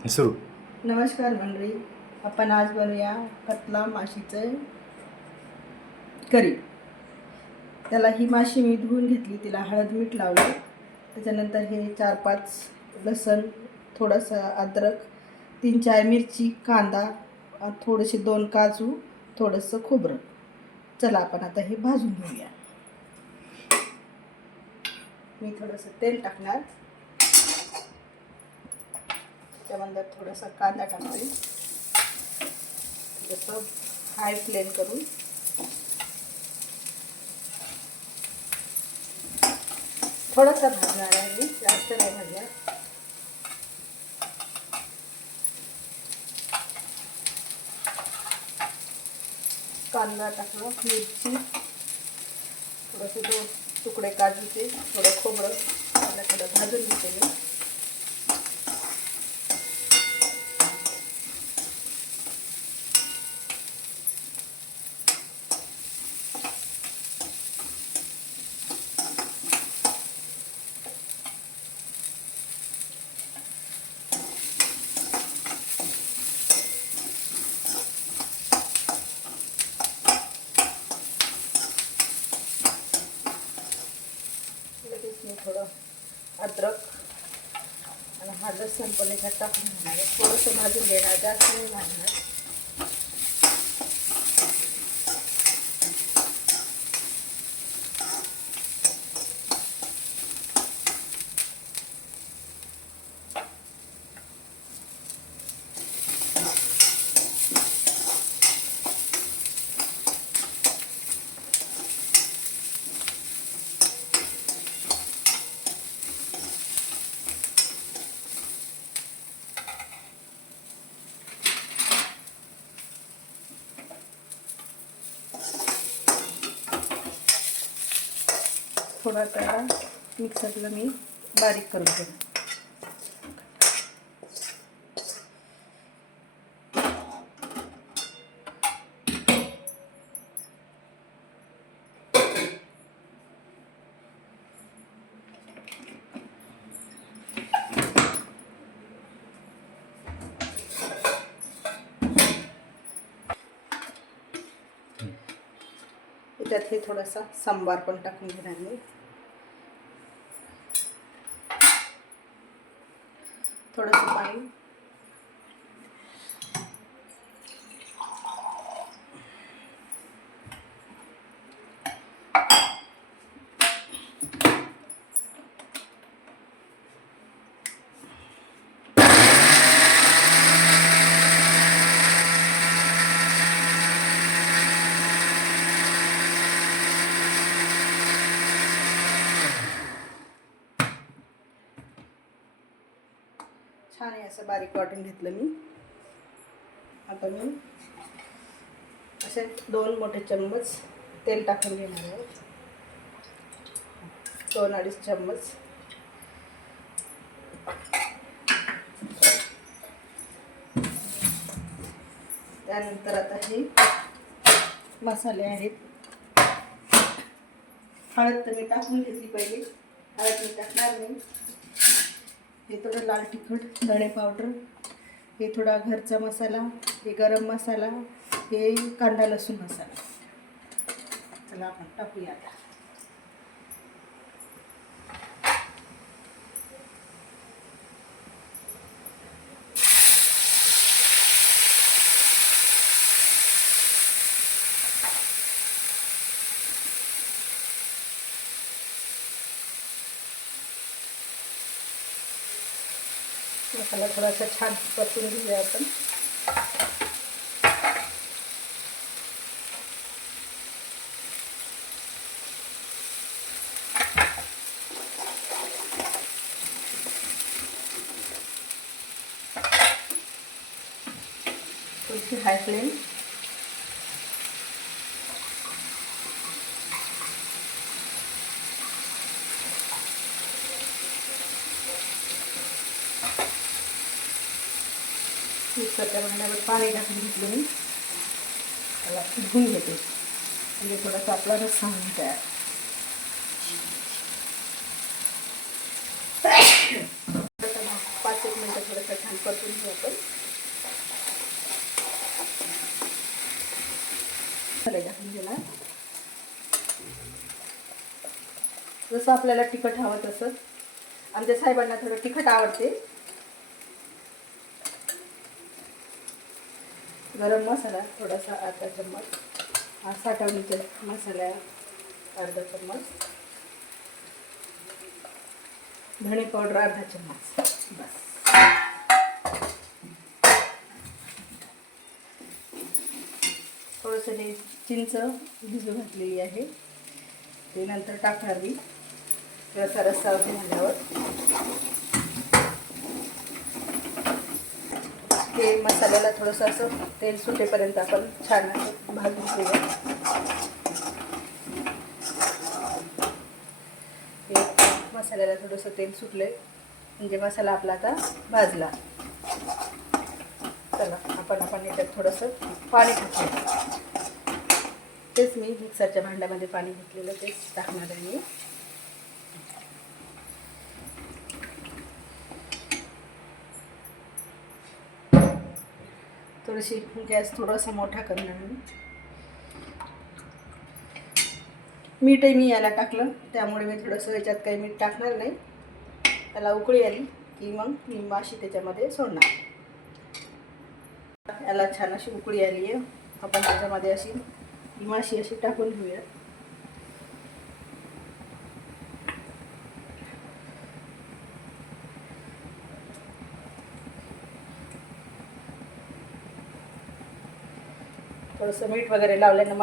सुरू. नमस्कार मंडळी, आपण आज बनवूया कतला माशीचं करी. त्याला ही माशी मी धुवून घेतली, तिला हळद मीठ लावलं. त्याच्यानंतर हे 4-5 लसण, थोडंसं अद्रक, 3-4 मिरची, कांदा, थोडेसे 2 काजू, थोडंसं खोबरं. चला आपण आता हे भाजून घेऊया. मी थोडंसं तेल टाकणार, त्यानंतर थोडासा कांदा टाकते. थोडंसं हाय फ्लेम करून थोडासा भाजणार आहे, जास्त नाही भाजणार. कांदा टाकला, मिरची, थोडेसे 2 तुकडे काजूचे, थोडं खोबरं थोडं भाजून घेतलेलं. लगेच मी थोडं अद्रक आणि हा लसूण पण याच्यात टाकून घेणार आहे. थोडंसं भाजून घेणार, जास्त नाही भाजणार. थोडा त्याला मिक्सरला मी बारीक करून घेईन. त्यात हे थोडासा सांबार पण टाकून घेणार मी. थोडंसं पाणी, छान आहे असं बारीक वाटून घेतलं मी. आता मी असे 2 मोठे चम्मच तेल टाकून घेणार आहे. 2-2.5 चम्मच. त्यानंतर आता हे मसाले आहेत. हळद तर मी टाकून घेतली पहिले, हळद मी टाकणार नाही. हे थोडं लाल तिखट, धणे पावडर, हे थोडा घरचा मसाला, हे गरम मसाला, हे कांदा लसूण मसाला. चला आपण टाकूया आता. मसाला थोडासा छान परतून घेऊया आपण. थोडीशी हाय फ्लेम. मिक्सरच्या भांड्यावर पाणी टाकून घेतलं मी. त्याला धुवून घेते, म्हणजे थोडासा आपला रस्सा होऊन तयार. 5-1 मिनटं थोडंसं असं छान परतून घेऊ आपण. टाकून दिला. जसं आपल्याला तिखट हवं तसं. आमच्या साहेबांना थोडं तिखट आवडते. गरम मसाला थोडासा अर्धा चम्मच, साठवणीच्या मसाला अर्धा चम्मच, धणे पावडर अर्धा चम्मच, बस. थोडंसं हे चिंच भिजू घातलेली आहे, ते नंतर टाकणार मी रस्सा झाल्यावर. ते मसाल्याला थोडंसं असं तेल सुटेपर्यंत आपण छान असं भाजून घेऊया. मसाल्याला थोडंसं तेल सुटले म्हणजे मसाला आपला आता भाजला. चला आपण याच्यात थोडंसं पाणी टाकूया. तेच मी मिक्सरच्या भांड्यामध्ये पाणी घेतलेलं तेच टाकणार आहे मी. थोडीशी गॅस थोडासा मोठा करणार मी. मीठही मी याला टाकलं, त्यामुळे मी थोडंसं याच्यात काही मीठ टाकणार नाही. त्याला उकळी आली की मग मी माशी त्याच्यामध्ये सोडणार. याला छान अशी उकळी आली आहे. आपण त्याच्यामध्ये अशी माशी अशी टाकून घेऊया. थोडंसं मीठ वगैरे लावल्यानं